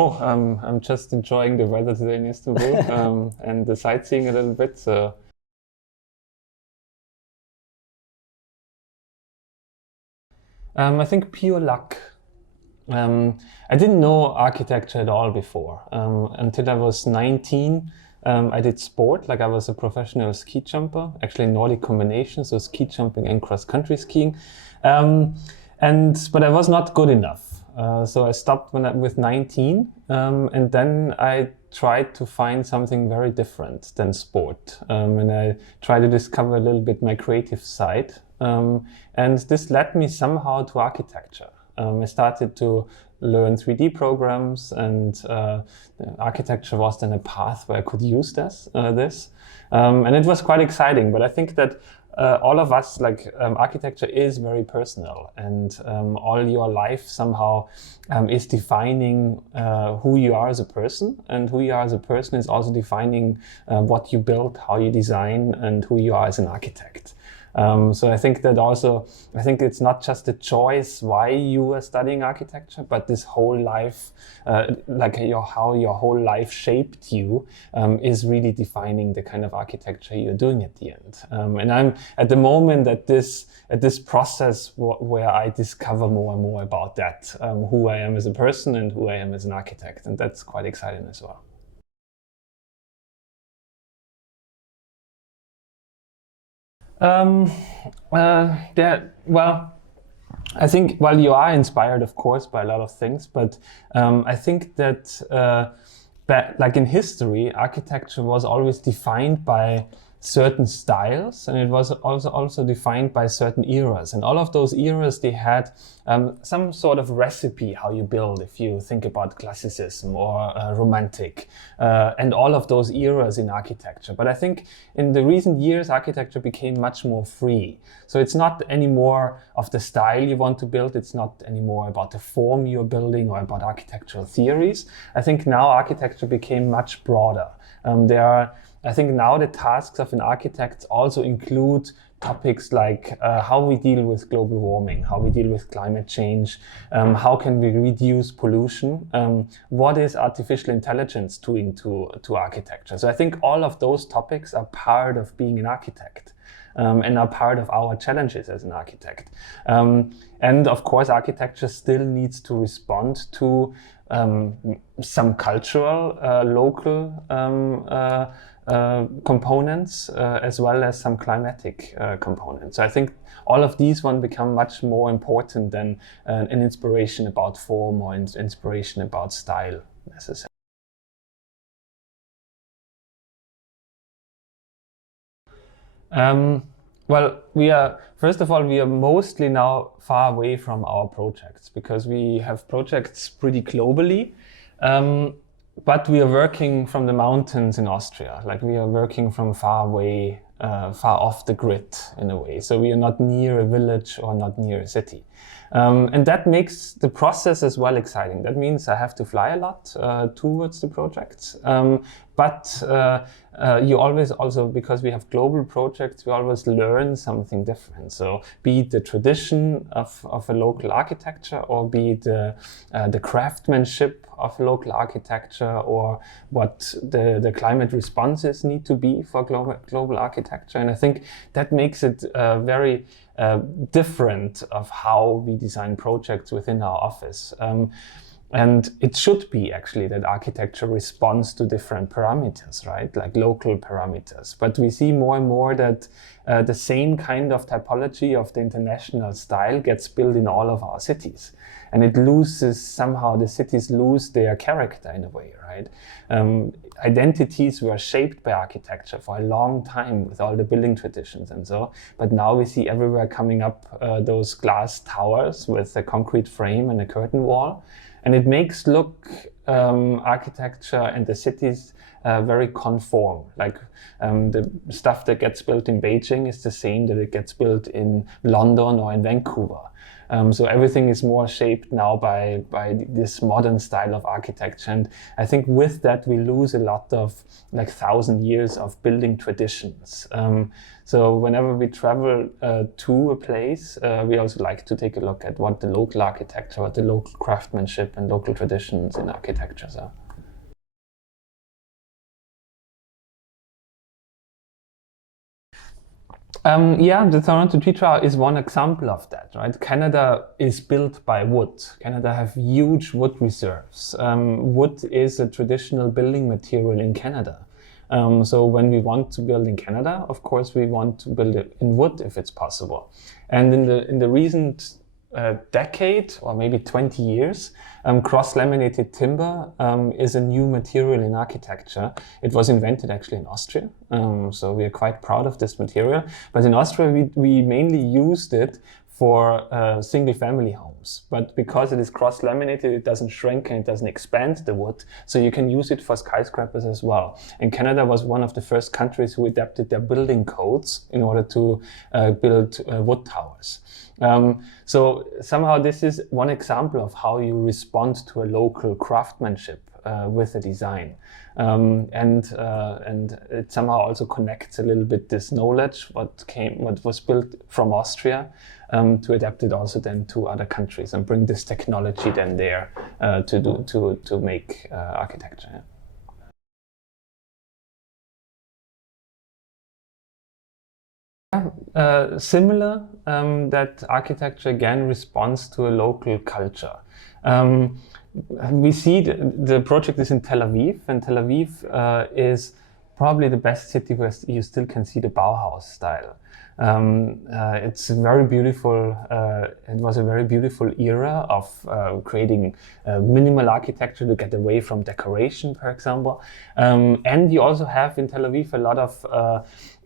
Oh, I'm just enjoying the weather today in Istanbul and the sightseeing a little bit. So, I think pure luck. I didn't know architecture at all before. Until I was 19, I did sport. Like I was a professional ski jumper, actually Nordic combination, so ski jumping and cross-country skiing. But I was not good enough. So I stopped with 19, and then I tried to find something very different than sport. And I tried to discover a little bit my creative side. And this led me somehow to architecture. I started to learn 3D programs, and architecture was then a path where I could use this. And it was quite exciting. But I think that all of us, architecture is very personal, and all your life somehow is defining who you are as a person, and who you are as a person is also defining what you build, how you design, and who you are as an architect. So I think it's not just a choice why you are studying architecture, but this whole life, how your whole life shaped you, is really defining the kind of architecture you're doing at the end. And I'm at the moment at this process where I discover more and more about that, who I am as a person and who I am as an architect, and that's quite exciting as well. I think, you are inspired, of course, by a lot of things, but I think that, like in history, architecture was always defined by certain styles, and it was also defined by certain eras. And all of those eras, they had some sort of recipe how you build, if you think about classicism or romantic, and all of those eras in architecture. But I think in the recent years, architecture became much more free. So it's not anymore of the style you want to build. It's not anymore about the form you're building or about architectural theories. I think now architecture became much broader. I think now the tasks of an architect also include topics like how we deal with global warming, how we deal with climate change, how can we reduce pollution, what is artificial intelligence doing to architecture. So I think all of those topics are part of being an architect. And are part of our challenges as an architect. And of course, architecture still needs to respond to some cultural, local components, as well as some climatic components. So I think all of these become much more important than an inspiration about form or an inspiration about style necessarily. First of all, we are mostly now far away from our projects because we have projects pretty globally, but we are working from the mountains in Austria. Like we are working from far away, far off the grid in a way. So we are not near a village or not near a city. And that makes the process as well exciting. That means I have to fly a lot towards the projects. But you always also, because we have global projects, we always learn something different. So be it the tradition of a local architecture, or be it the craftsmanship of local architecture, or what the climate responses need to be for global architecture. And I think that makes it very different of how we design projects within our office. And it should be actually that architecture responds to different parameters, right? Like local parameters. But we see more and more that the same kind of typology of the international style gets built in all of our cities. And it loses, somehow the cities lose their character in a way, right? Identities were shaped by architecture for a long time with all the building traditions and so, but now we see everywhere coming up those glass towers with a concrete frame and a curtain wall. And it makes architecture and the cities very conform. Like the stuff that gets built in Beijing is the same that it gets built in London or in Vancouver. So everything is more shaped now by this modern style of architecture. And I think with that, we lose a lot of like 1,000 years of building traditions. So whenever we travel to a place, we also like to take a look at what the local architecture, what the local craftsmanship and local traditions in architectures are. Yeah, the Toronto Tree Trial is one example of that, right? Canada is built by wood. Canada have huge wood reserves. Wood is a traditional building material in Canada. So when we want to build in Canada, of course, we want to build it in wood if it's possible. And in the recent decade or maybe 20 years, cross-laminated timber is a new material in architecture. It was invented actually in Austria, so we are quite proud of this material. But in Austria, we mainly used it for single-family homes. But because it is cross-laminated, it doesn't shrink and it doesn't expand the wood, so you can use it for skyscrapers as well. And Canada was one of the first countries who adapted their building codes in order to build wood towers. So somehow this is one example of how you respond to a local craftsmanship with a design. And it somehow also connects a little bit this knowledge, what was built from Austria, to adapt it also then to other countries and bring this technology then there to make architecture. Yeah. Similar, that architecture again responds to a local culture. We see the project is in Tel Aviv, and Tel Aviv is probably the best city where you still can see the Bauhaus style. It's very beautiful. It was a very beautiful era of creating minimal architecture to get away from decoration, for example. And you also have in Tel Aviv a lot of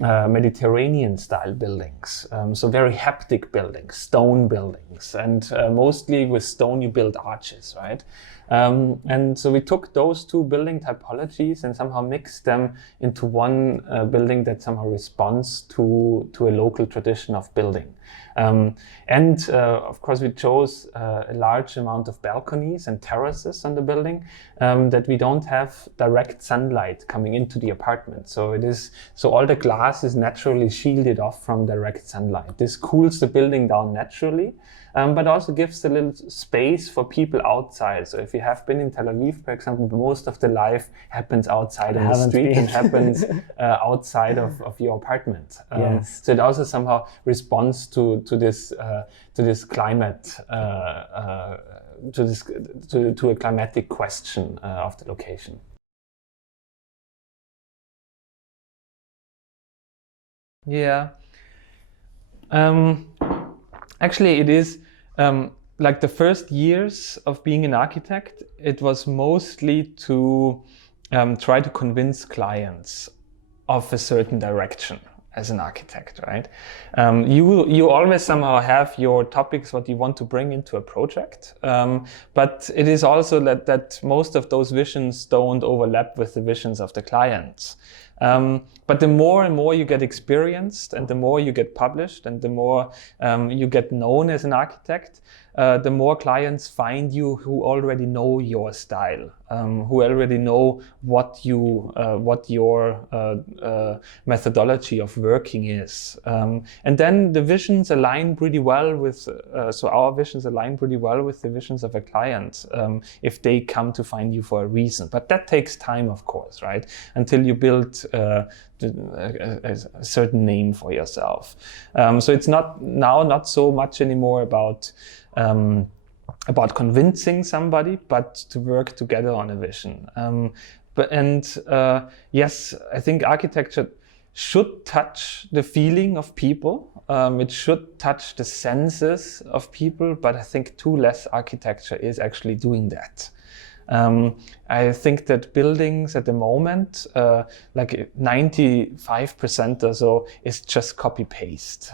Mediterranean style buildings. So very haptic buildings, stone buildings, and mostly with stone you build arches, right? And so we took those two building typologies and somehow mixed them into one building that somehow responds to a local tradition of building. Of course, we chose a large amount of balconies and terraces on the building, that we don't have direct sunlight coming into the apartment. So all the glass is naturally shielded off from direct sunlight. This cools the building down naturally, but also gives a little space for people outside. So if you have been in Tel Aviv, for example, most of the life happens outside on the street and happens outside of your apartment. Yes. So it also somehow responds to this climate, to a climatic question of the location. Yeah. Actually, it is like the first years of being an architect, it was mostly to try to convince clients of a certain direction as an architect, right? You always somehow have your topics, what you want to bring into a project, but it is also that most of those visions don't overlap with the visions of the clients. But the more and more you get experienced and the more you get published and the more you get known as an architect, the more clients find you who already know your style, who already know what your methodology of working is. And then the visions align pretty well with, so our visions align pretty well with the visions of a client, if they come to find you for a reason. But that takes time, of course, right? Until you build a certain name for yourself. So it's not so much anymore about convincing somebody, but to work together on a vision. Yes, I think architecture should touch the feeling of people. It should touch the senses of people, but I think too less architecture is actually doing that. I think that buildings at the moment, like 95% or so, is just copy-paste.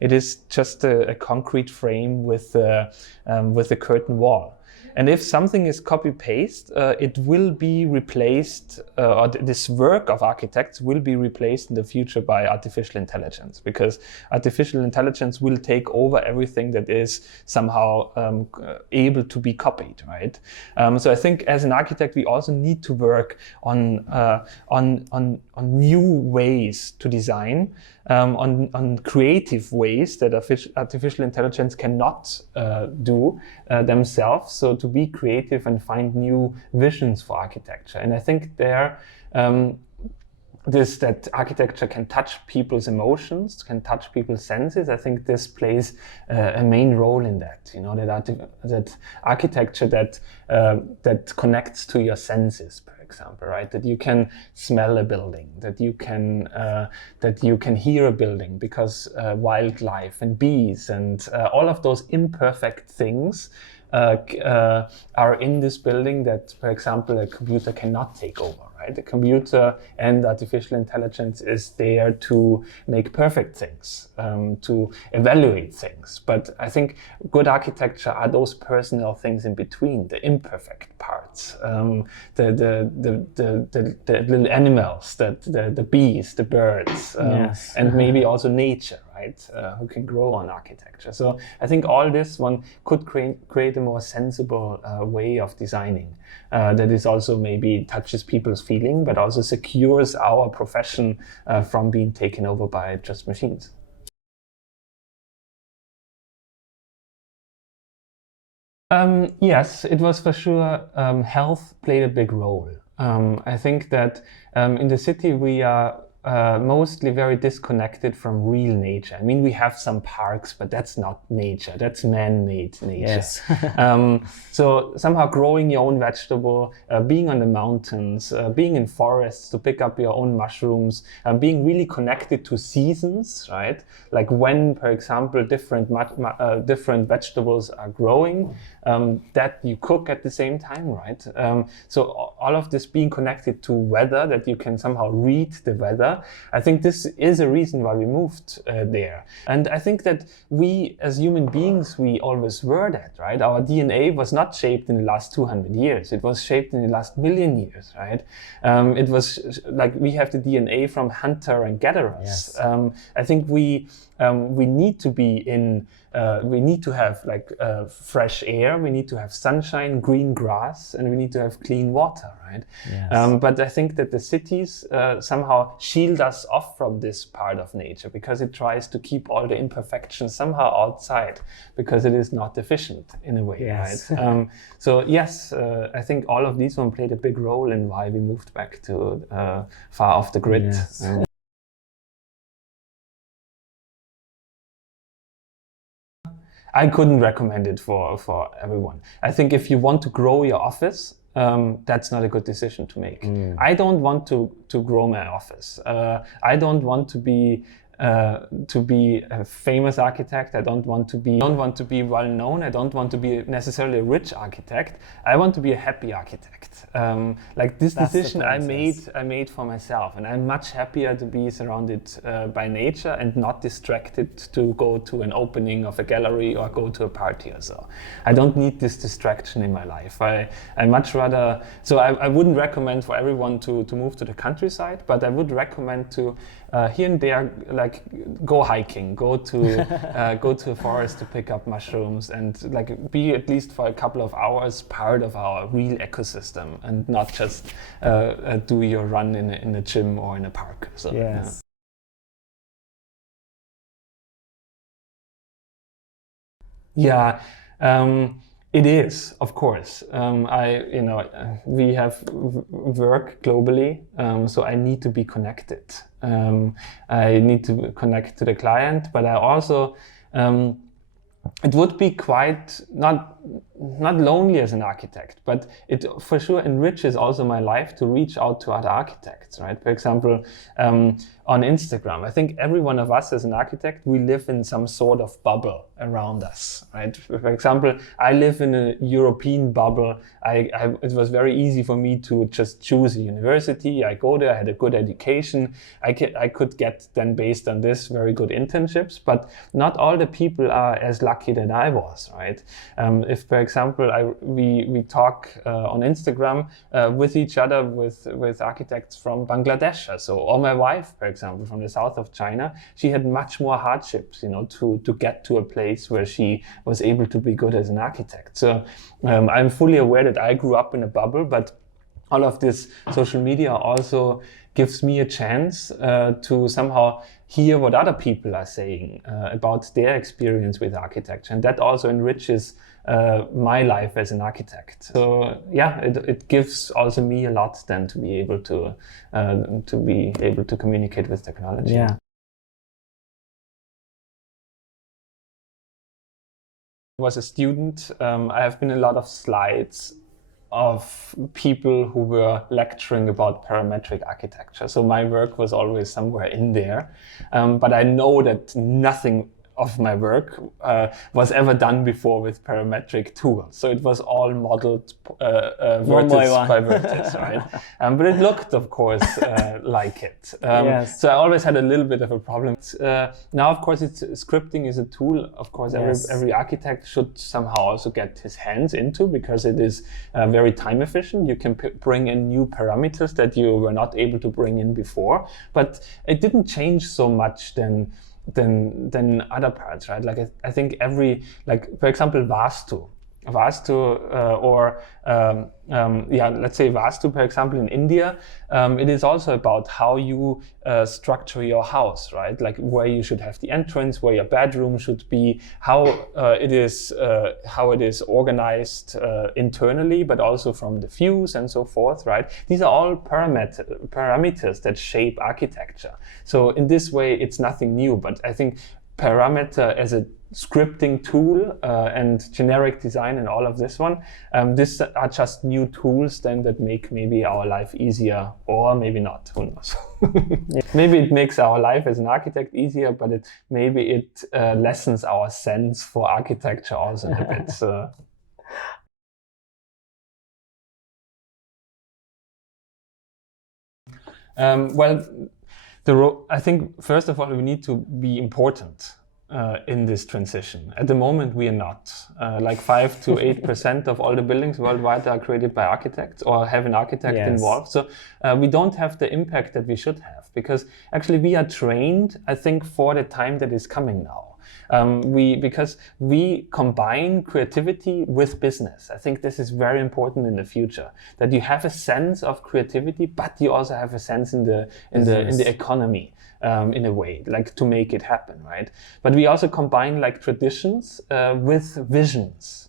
It is just a concrete frame with a curtain wall. And if something is copy-paste, it will be replaced, or this work of architects will be replaced in the future by artificial intelligence, because artificial intelligence will take over everything that is somehow able to be copied, right? So I think as an architect, we also need to work on new ways to design, on creative ways that artificial intelligence cannot do themselves. So to be creative and find new visions for architecture. And I think that architecture can touch people's emotions, can touch people's senses. I think this plays a main role in that. You know, that architecture that connects to your senses, for example, right? That you can smell a building, that you can hear a building, because wildlife and bees and all of those imperfect things are in this building that, for example, a computer cannot take over, right? The computer and artificial intelligence is there to make perfect things, to evaluate things. But I think good architecture are those personal things in between, the imperfect parts, the little animals, the bees, the birds, and maybe also nature, right? Who can grow on architecture. So I think all this one could create a more sensible way of designing that is also maybe touches people's feeling, but also secures our profession from being taken over by just machines. Yes, it was for sure. Health played a big role. I think that in the city we are mostly very disconnected from real nature. I mean, we have some parks, but that's not nature. That's man-made nature. Yes. So somehow growing your own vegetable, being on the mountains, being in forests to pick up your own mushrooms, being really connected to seasons, right? Like when, for example, different vegetables are growing, that you cook at the same time, right? So all of this being connected to weather, that you can somehow read the weather. I think this is a reason why we moved there. And I think that we as human beings, we always were that, right? Our DNA was not shaped in the last 200 years. It was shaped in the last million years, right? It was like we have the DNA from hunter and gatherers. Yes. I think we need to be in, we need to have like fresh air, we need to have sunshine, green grass, and we need to have clean water, right? Yes. But I think that the cities somehow shield us off from this part of nature, because it tries to keep all the imperfections somehow outside, because it is not efficient in a way, Yes. right? So yes, I think all of these one played a big role in why we moved back to far off the grid. Yes. I couldn't recommend it for everyone. I think if you want to grow your office, that's not a good decision to make. I don't want to grow my office. I don't want to be a famous architect. I don't want to be well known. I don't want to be necessarily a rich architect. I want to be a happy architect. Like this That's decision I process. made for myself, and I'm much happier to be surrounded by nature and not distracted to go to an opening of a gallery or go to a party or so. I don't need this distraction in my life. I much rather, so I wouldn't recommend for everyone to move to the countryside, but I would recommend to here and there, like go hiking, go to a forest to pick up mushrooms, and like be at least for a couple of hours part of our real ecosystem, and not just do your run in a gym or in a park. So, Yes. Yeah. It is, of course. We have work globally, so I need to be connected. I need to connect to the client, but I also, it would be quite not lonely as an architect, but it for sure enriches also my life to reach out to other architects, right? For example, on Instagram. I think every one of us as an architect, we live in some sort of bubble around us, right? For example, I live in a European bubble. It was very easy for me to just choose a university. I go there, I had a good education. I could get then, based on this, very good internships, but not all the people are as lucky that I was, right? If, for example, we talk on Instagram with each other with architects from Bangladesh, or my wife, for example, from the south of China, she had much more hardships, to get to a place where she was able to be good as an architect. So I'm fully aware that I grew up in a bubble, but all of this social media also gives me a chance to somehow hear what other people are saying about their experience with architecture, and that also enriches my life as an architect. So yeah, it gives also me a lot then to be able to communicate with technology. Yeah. Was a student, I have been a lot of slides of people who were lecturing about parametric architecture. So my work was always somewhere in there. But I know that nothing of my work was ever done before with parametric tools. So it was all modeled vertex by vertex, right? But it looked, of course, like it. Yes. So I always had a little bit of a problem. Now, of course, scripting is a tool. Of course, every architect should somehow also get his hands into, because it is very time efficient. You can bring in new parameters that you were not able to bring in before. But it didn't change so much than other parts, right? Like I think for example, Vastu, let's say Vastu, for example, in India, it is also about how you structure your house, right? Like where you should have the entrance, where your bedroom should be, how it is organized internally, but also from the views and so forth, right? These are all parameters that shape architecture. So in this way, it's nothing new, but I think parameter as a scripting tool and generic design and all of this one, these are just new tools then that make maybe our life easier, or maybe not, who knows. Maybe it makes our life as an architect easier, but maybe it lessens our sense for architecture also a bit. So. I think first of all we need to be important in this transition. At the moment, we are not. Like 5 to 8% of all the buildings worldwide are created by architects or have an architect involved. So we don't have the impact that we should have, because actually we are trained, I think, for the time that is coming now. Because we combine creativity with business. I think this is very important in the future, that you have a sense of creativity, but you also have a sense in the economy. In a way, like to make it happen, right? But we also combine like traditions with visions.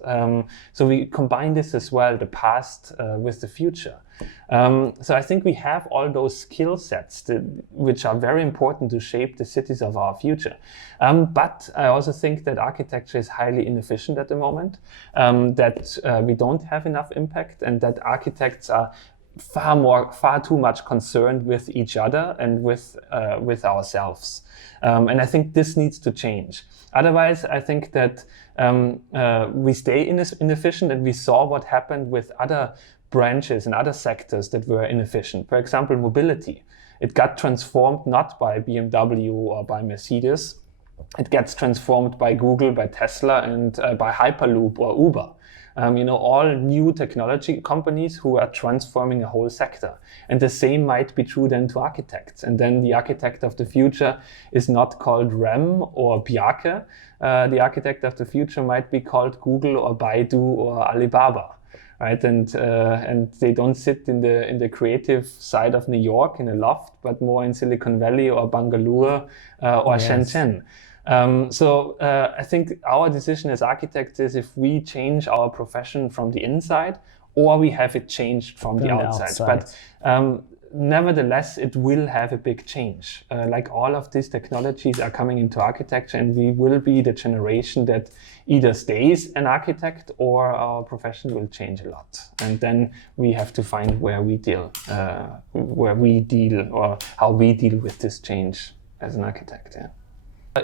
So we combine this as well, the past with the future. So I think we have all those skill sets which are very important to shape the cities of our future. But I also think that architecture is highly inefficient at the moment, that we don't have enough impact, and that architects are far too much concerned with each other and with ourselves. And I think this needs to change. Otherwise, I think that we stay inefficient, and we saw what happened with other branches and other sectors that were inefficient. For example, mobility. It got transformed not by BMW or by Mercedes. It gets transformed by Google, by Tesla, and by Hyperloop or Uber. All new technology companies who are transforming a whole sector. And the same might be true then to architects. And then the architect of the future is not called Rem or Bjarke. The architect of the future might be called Google or Baidu or Alibaba. Right, and they don't sit in the creative side of New York in a loft, but more in Silicon Valley or Bangalore or Shenzhen. So I think our decision as architects is if we change our profession from the inside, or we have it changed from the outside. But nevertheless, it will have a big change. Like all of these technologies are coming into architecture, and we will be the generation that either stays an architect or our profession will change a lot. And then we have to find where we deal or how we deal with this change as an architect. Yeah.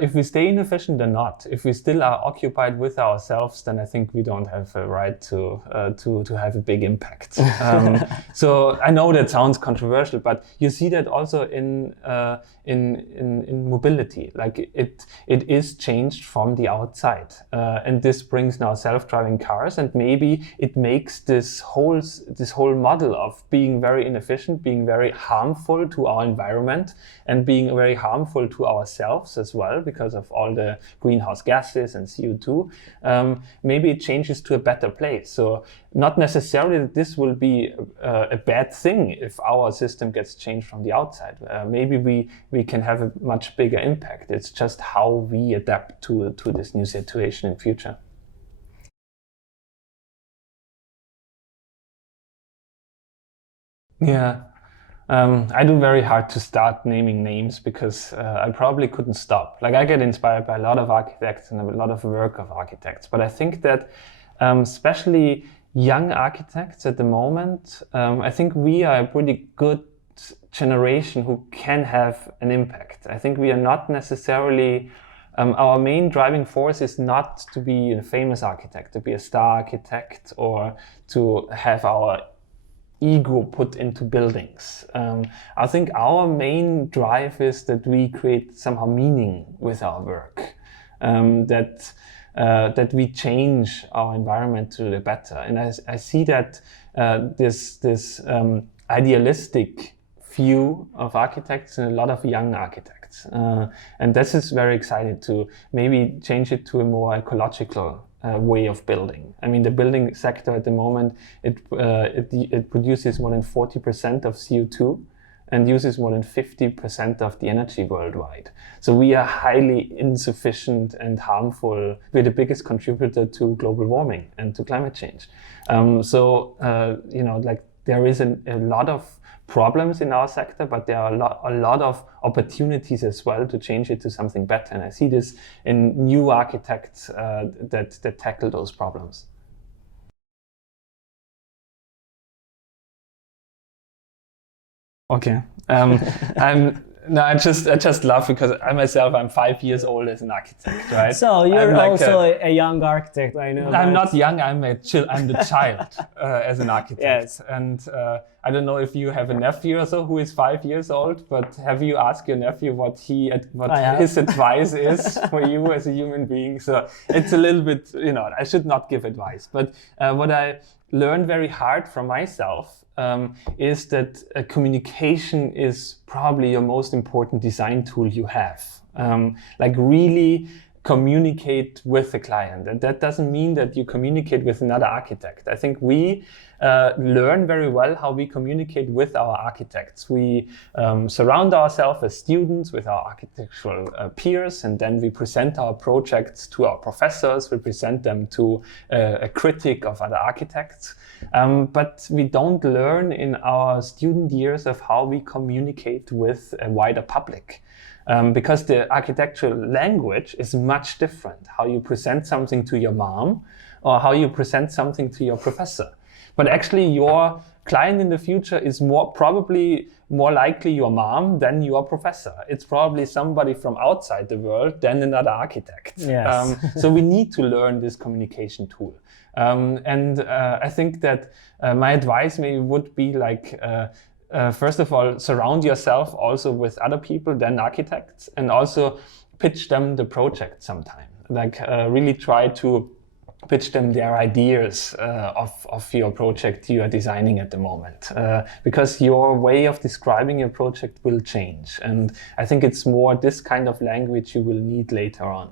If we stay inefficient or not, if we still are occupied with ourselves, then I think we don't have a right to have a big impact. So I know that sounds controversial, but you see that also in mobility. Like it is changed from the outside, and this brings now self-driving cars, and maybe it makes this whole model of being very inefficient, being very harmful to our environment, and being very harmful to ourselves as well, because of all the greenhouse gases and CO2, maybe it changes to a better place. So not necessarily that this will be a bad thing if our system gets changed from the outside. Maybe we can have a much bigger impact. It's just how we adapt to this new situation in future. Yeah. I do very hard to start naming names because I probably couldn't stop. Like I get inspired by a lot of architects and a lot of work of architects, but I think that especially young architects at the moment, I think we are a pretty good generation who can have an impact. I think we are not necessarily, our main driving force is not to be a famous architect, to be a star architect, or to have our ego put into buildings. I think our main drive is that we create somehow meaning with our work, that we change our environment to the better. And I see that this idealistic view of architects and a lot of young architects. And this is very exciting to maybe change it to a more ecological way of building. I mean, the building sector at the moment, it produces more than 40% of CO2 and uses more than 50% of the energy worldwide. So we are highly insufficient and harmful. We're the biggest contributor to global warming and to climate change. Like there is a lot of problems in our sector, but there are a lot of opportunities as well to change it to something better. And I see this in new architects that tackle those problems. Okay. I just laugh because I'm 5 years old as an architect, right? So you're like also a young architect, I know. I'm not young. I'm the child as an architect. Yes. And I don't know if you have a nephew or so who is 5 years old, but have you asked your nephew what his advice is for you as a human being? So it's a little bit, I should not give advice. But what I learned very hard from myself is that communication is probably your most important design tool you have. Like really communicate with the client. And that doesn't mean that you communicate with another architect. I think we learn very well how we communicate with our architects. We surround ourselves as students with our architectural peers, and then we present our projects to our professors. We present them to a critic of other architects. But we don't learn in our student years of how we communicate with a wider public. Because the architectural language is much different. How you present something to your mom or how you present something to your professor. But actually your client in the future is probably more likely your mom than your professor. It's probably somebody from outside the world than another architect. Yes. So we need to learn this communication tool. I think that my advice maybe would be like, first of all, surround yourself also with other people than architects, and also pitch them the project sometime. Like really try to pitch them their ideas of your project you are designing at the moment. Because your way of describing your project will change. And I think it's more this kind of language you will need later on.